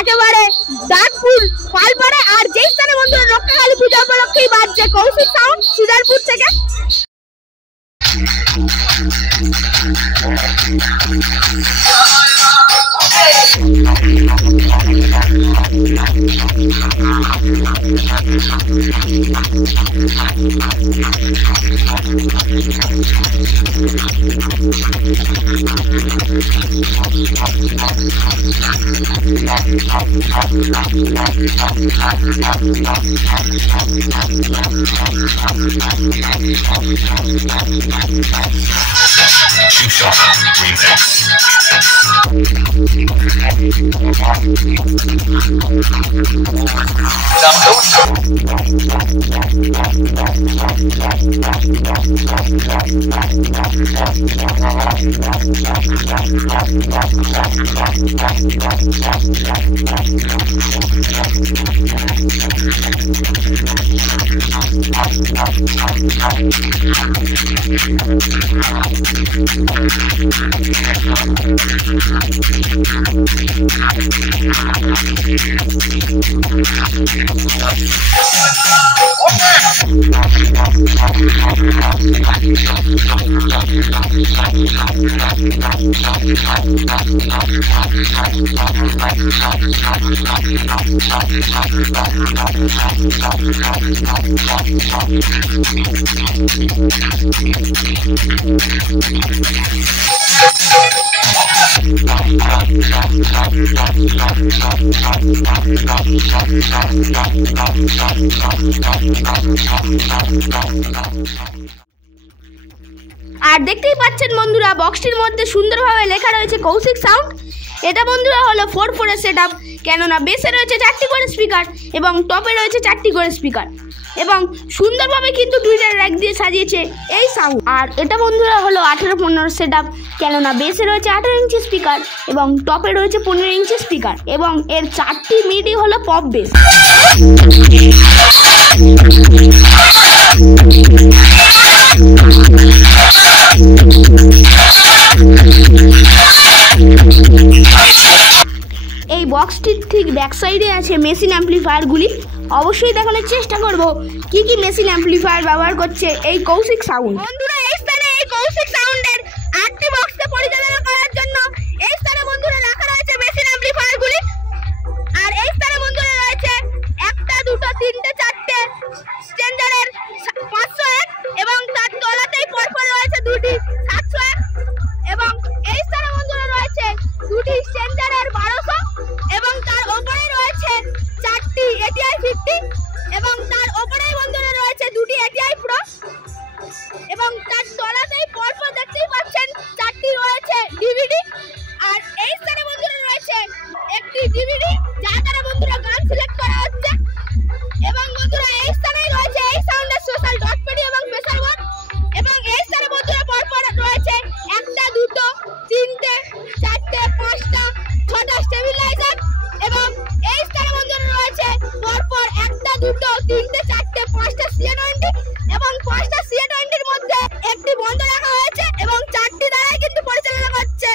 একেবারে দাঁতপুর পালপাড়া। আর যেই স্থানে বন্ধুরা রক্ষাকালী পূজা উপলক্ষেই বাজছে কৌশিক সাউন্ড সুজারপুর থেকে। আর দেখতেই পাচ্ছেন বন্ধুরা বক্সটির মধ্যে সুন্দরভাবে লেখা রয়েছে কৌশিক সাউন্ড। এটা বন্ধুরা হলো 4/4 এর সেটআপ, কেননা বেসে রয়েছে 4টি করে স্পিকার এবং টপে রয়েছে 4টি করে স্পিকার এবং সুন্দরভাবে কিন্তু দুইটা র্যাক দিয়ে সাজিয়েছে এই সাউন্ড। আর এটা বন্ধুরা হলো 18/15 সেটআপ, কেননা বেসে রয়েছে 18 ইঞ্চি স্পিকার এবং টপে রয়েছে 15 ইঞ্চি স্পিকার এবং এর 4টি মিডি হলো পপ বেস। এই বক্সটির ঠিক ব্যাক সাইডে আছে মেশিন অ্যাম্পলিফায়ারগুলি। অবশ্যই দেখানোর চেষ্টা করব কি কি মেশিন অ্যাম্পলিফায়ার ব্যবহার করছে এই কৌশিক সাউন্ড। বন্ধুরা এই স্থানে এই কৌশিক সাউন্ডের 8টি বক্সকে পরিচালনা করার জন্য এই স্থানে বন্ধুরা রাখা রয়েছে মেশিন অ্যাম্পলিফায়ারগুলি। আর এই স্থানে বন্ধুরা রয়েছে 1টা 2টা 3টে 4টে স্ট্যান্ডার্ডের 501 এবং তার তলাতেই পরপর রয়েছে 2টি 701 এবং এই স্থানে বন্ধুরা রয়েছে 2টি স্ট্যান্ডার্ডের 1200 এবং তার উপরে রয়েছে 4টি ATI 50 এবং তার উপরেই বন্ধুরা রয়েছে 2টি ATI Pro এবং তার তলাতেই পরপর দেখতেই পাচ্ছেন 4টি রয়েছে ডিভিডি। আর এই স্থানে বন্ধুরা রয়েছে একটি ডিভিডি যার দ্বারা বন্ধুরা গান সিলেক্ট করা হচ্ছে এবং বন্ধুরা এই স্থানেই রয়েছে এই সাউন্ডের সোশ্যাল ডট পেডি এবং প্রেসার বোর্ড এবং এই স্থানে বন্ধুরা পরপর রয়েছে 1টা 2টো 3টে 4টে 5টা 6টা স্টেবিলাইজার এবং এই স্থানে বন্ধুরা রয়েছে পরপর 1টা 2টো 3টে 4টে 5টা CA20 এবং 5টা CA20 এর মধ্যে একটি বন্ধ রাখা হয়েছে এবং 4টি দ্বারাই কিন্তু পরিচালনা করছে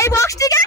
এই বক্সটিকে।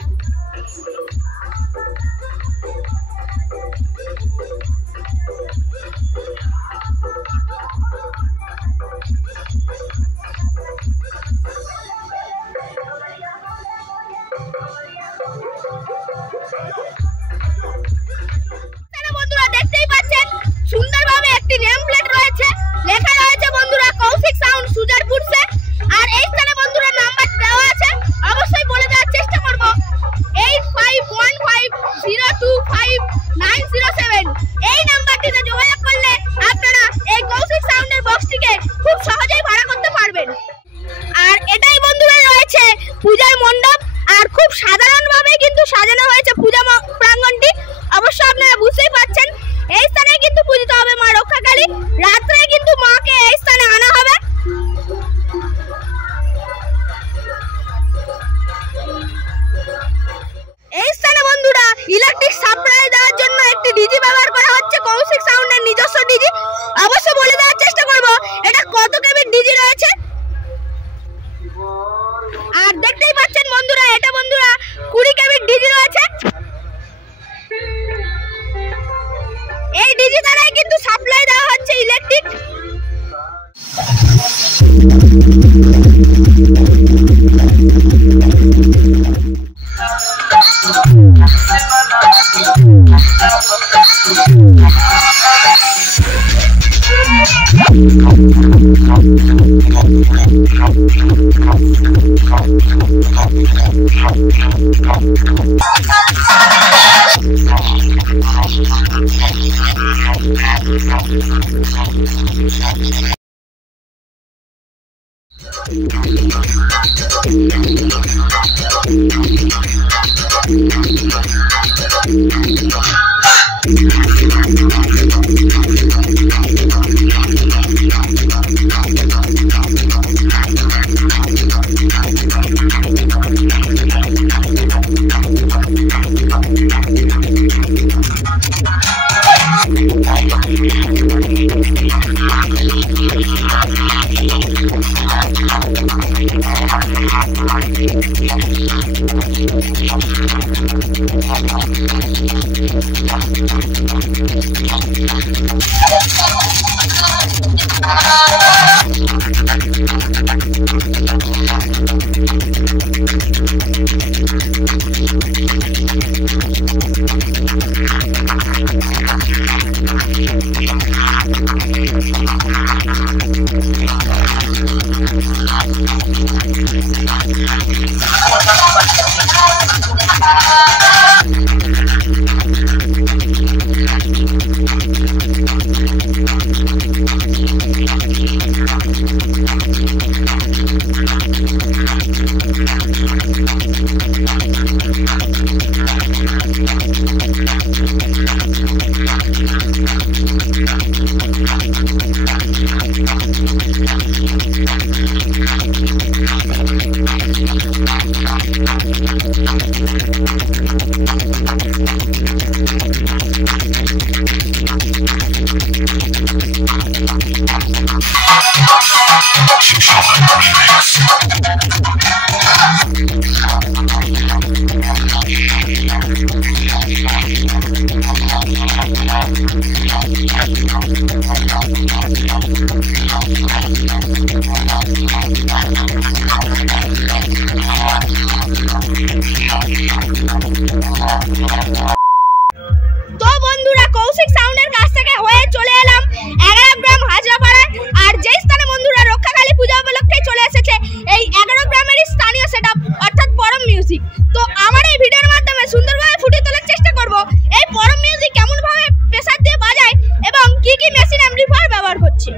তো বন্ধুরা কৌশিক সাউন্ডের কাছ থেকে হয়ে চলে এলাম 11 গ্রাম হাজরাপাড়ায়। আর যেই স্থানে বন্ধুরা রক্ষাকালী পূজা উপলক্ষে চলে এসেছে এই 11 গ্রামেরই স্থানীয় সেটআপ অর্থাৎ পরম মিউজিক। তো আমার এই ভিডিওর মাধ্যমে সুন্দরভাবে ফুটিয়ে তোলার চেষ্টা করব এই পরম মিউজিক কেমন ভাবে প্রেসার দিয়ে বাজায় এবং কি কি মেশিন অ্যাম্পলিফায়ার ব্যবহার করছে।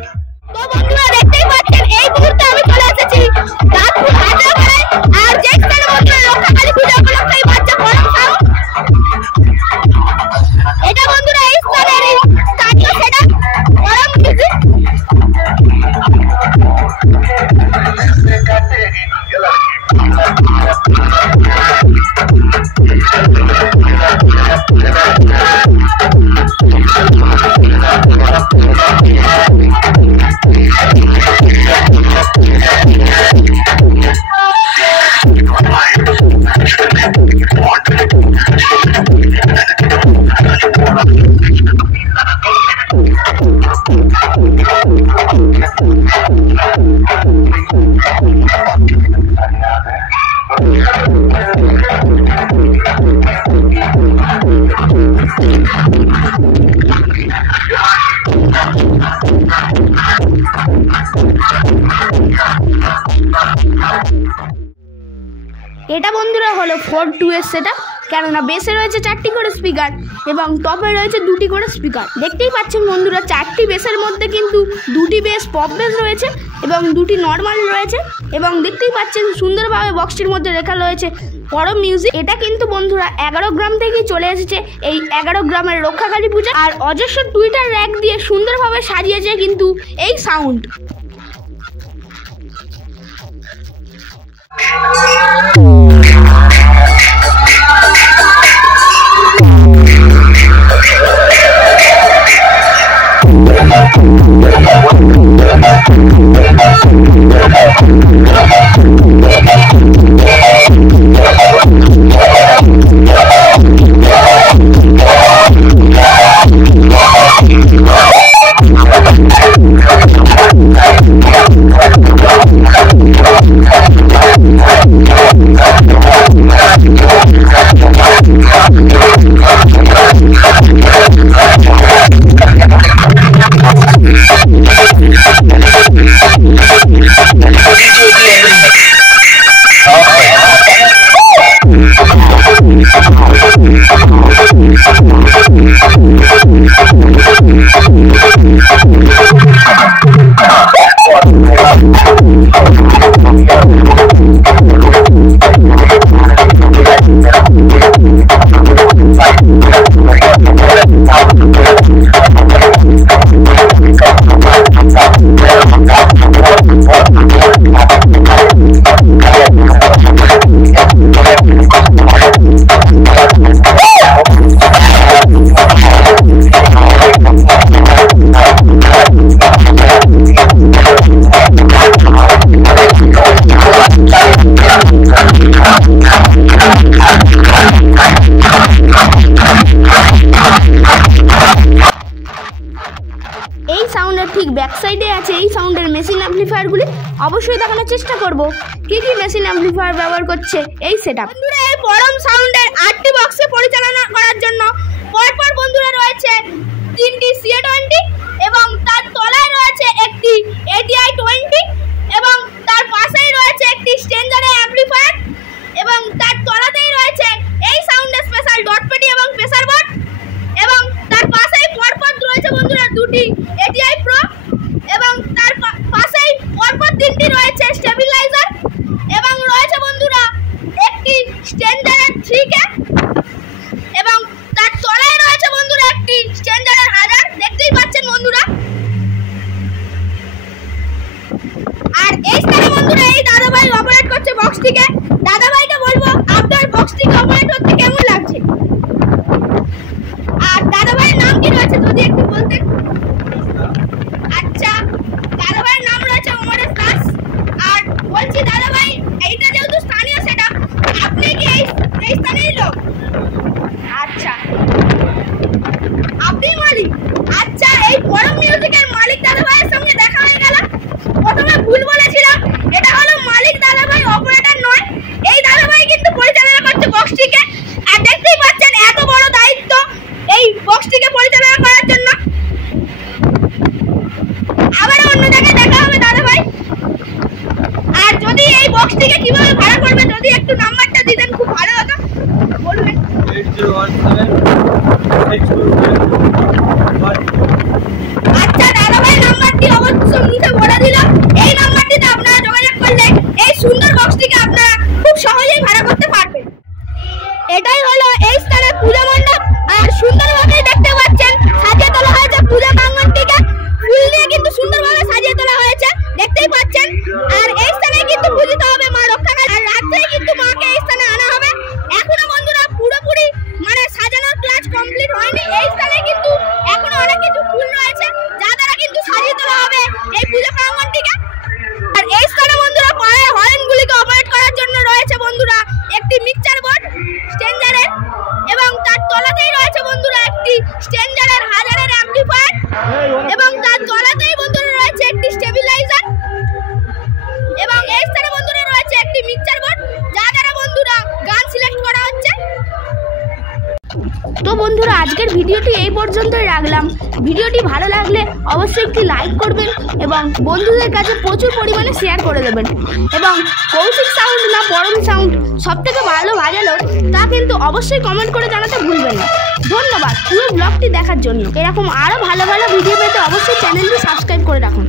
তো বন্ধুরা দেখতেই পাচ্ছেন এই মুহূর্তে আমি চলে এসেছি রাতপুর হাজরাপাড়ায়। আর যেই স্থানে বন্ধুরা রক্ষাকালী পূজা উপলক্ষে বাজছে পরম সাউন্ড, এটা বন্ধুরা এই স্থানের স্থানীয় সেটআপ পরম মিউজিক। এটা বন্ধুরা হলো 4-2 এর সেটআপ, কেননা বেসে রয়েছে 4টি করে স্পিকার এবং টপে রয়েছে 2টি করে স্পিকার। দেখতেই পাচ্ছেন বন্ধুরা 4টি বেসের মধ্যে কিন্তু 2টি বেস পপ বেস রয়েছে এবং 2টি নর্মাল রয়েছে এবং দেখতেই পাচ্ছেন সুন্দরভাবে বক্সটির মধ্যে লেখা রয়েছে পরম মিউজিক। এটা কিন্তু বন্ধুরা 11 গ্রাম থেকেই চলে এসেছে এই 11 গ্রামের রক্ষাকালী পূজা। আর অজস্র টুইটার র্যাক দিয়ে সুন্দরভাবে সাজিয়েছে কিন্তু এই সাউন্ড। অ্যাম্পলিফায়ারগুলি অবশ্যই দেখানোর চেষ্টা করব কি কি মেশিন অ্যাম্পলিফায়ার ব্যবহার করছে এই সেটআপ। বন্ধুরা এই পরম সাউন্ডের 8টি বক্সে পরিচালনা করার জন্য পরপর বন্ধুরা রয়েছে 3টি CA20 এবং তার তলায় রয়েছে একটি ATI 20 এবং তার পাশেই রয়েছে একটি স্ট্রেঞ্জার অ্যাম্পলিফায়ার এবং তার তলাতেই রয়েছে এই সাউন্ডের স্পেশাল ডটপেটি এবং প্রেসার বোর্ড এবং তার পাশেই পরপর রয়েছে বন্ধুরা 2টি ATI Pro এবং তার পাশেই পরপর 3টি রয়েছে স্টেবিলাইজার এবং রয়েছে বন্ধুরা একটি স্ট্রেঞ্জারের 3K এবং তার তলায় রয়েছে বন্ধুরা একটি স্ট্রেঞ্জারের 1000 দেখতেই পাচ্ছেন বন্ধুরা। আর এই স্থানে বন্ধুরা এই দাদাভাই অপারেট করছে বক্সটিকে। দাদাভাইকে বলবো আপনার বক্সটিকে অপারেট করতে কেমন লাগছে আর দাদাভাইয়ের নাম কি রয়েছে যদি একটু বলতেন। আচ্ছা দাদাভাইয়ের নাম রয়েছে ওমরেশ দাস। আর বলছি দাদাভাই এইটা যেহেতু স্থানীয় সেটা আপনি কি এই স্থানীয় লোক? আচ্ছা আপনি মালিক? আচ্ছা এই পরম মিউজিকের মালিক দাদাভাইয়ের সঙ্গে দেখা হয়ে গেল। প্রথমে ভুল বলেছিলাম, এটা হলো মালিক দাদাভাই, অপারেটর নয়। এই দাদাভাই কিন্তু পরিচালনা করছে বক্সটিকে আর দেখতেই পাচ্ছেন এত বড় দায়িত্ব এই বক্সটিকে পরিচালনা করার জন্য। আবার অন্য জায়গায় দেখা হবে দাদাভাই। আর যদি এই বক্সটিকে কিভাবে ভাড়া করবে যদি একটু নাম্বারটা দিতেন খুব ভালো হতো, বলবেন। 8017। আচ্ছা দাদাভাই নাম্বারটি অবশ্যই মুখে বলে দিল। এই নাম্বারটিতে আপনারা যোগাযোগ করলে এই সুন্দর বক্সটিকে আপনারা খুব সহজেই ভাড়া করতে পারবেন। এটাই হলো এই স্থানের পূজা মণ্ডপ আর সুন্দরভাবে দেখতে পাচ্ছেন সাজিয়ে তোলা হয়েছে পূজা প্রাঙ্গণটিকে। ফুল দিয়ে কিন্তু সুন্দরভাবে সাজিয়ে তোলা হয়েছে দেখতেই পাচ্ছেন। আর এই স্থানে কিন্তু পূজিত হবে মা রক্ষাকালী আর রাত্রেই কিন্তু মাকে এই স্থানে আনা হবে। এখনো বন্ধুরা পুরোপুরি মানে সাজানোর কাজ কমপ্লিট হয়নি। এই স্থানে কিন্তু এখনো অনেক কিছু ফুল রয়েছে যা দ্বারা কিন্তু সাজিয়ে তোলা হবে এই পূজা প্রাঙ্গণটিকে। আর এই স্থানে বন্ধুরা পায়ের হর্নগুলিকে অপারেট করার জন্য রয়েছে বন্ধুরা একটি মিক্সচার বোর্ড স্ট্রেঞ্জারের এবং তার তলাতেই রয়েছে বন্ধুরা একটি স্ট্রেঞ্জারের 1000-এর অ্যাম্পলিফায়ার এবং তার তলাতেই বন্ধুরা রয়েছে একটি স্টেবিলাইজার এবং এই স্থানে বন্ধুরা রয়েছে একটি মিক্সচার বোর্ড যা দ্বারা বন্ধুরা গান সিলেক্ট করা হচ্ছে। তো বন্ধুরা আজকের ভিডিওটি এই পর্যন্তই রাখলাম। ভিডিওটি ভালো লাগলে অবশ্যই একটি লাইক করবেন এবং বন্ধুদের কাছে প্রচুর পরিমাণে শেয়ার করে দেবেন এবং কৌশিক সাউন্ড না পরম সাউন্ড সবথেকে ভালো বাজালো তা কিন্তু অবশ্যই কমেন্ট করে জানাতে ভুলবেন না। ধন্যবাদ পুরো ব্লগটি দেখার জন্য। এরকম আরও ভালো ভালো ভিডিও পেতে অবশ্যই চ্যানেলটি সাবস্ক্রাইব করে রাখুন।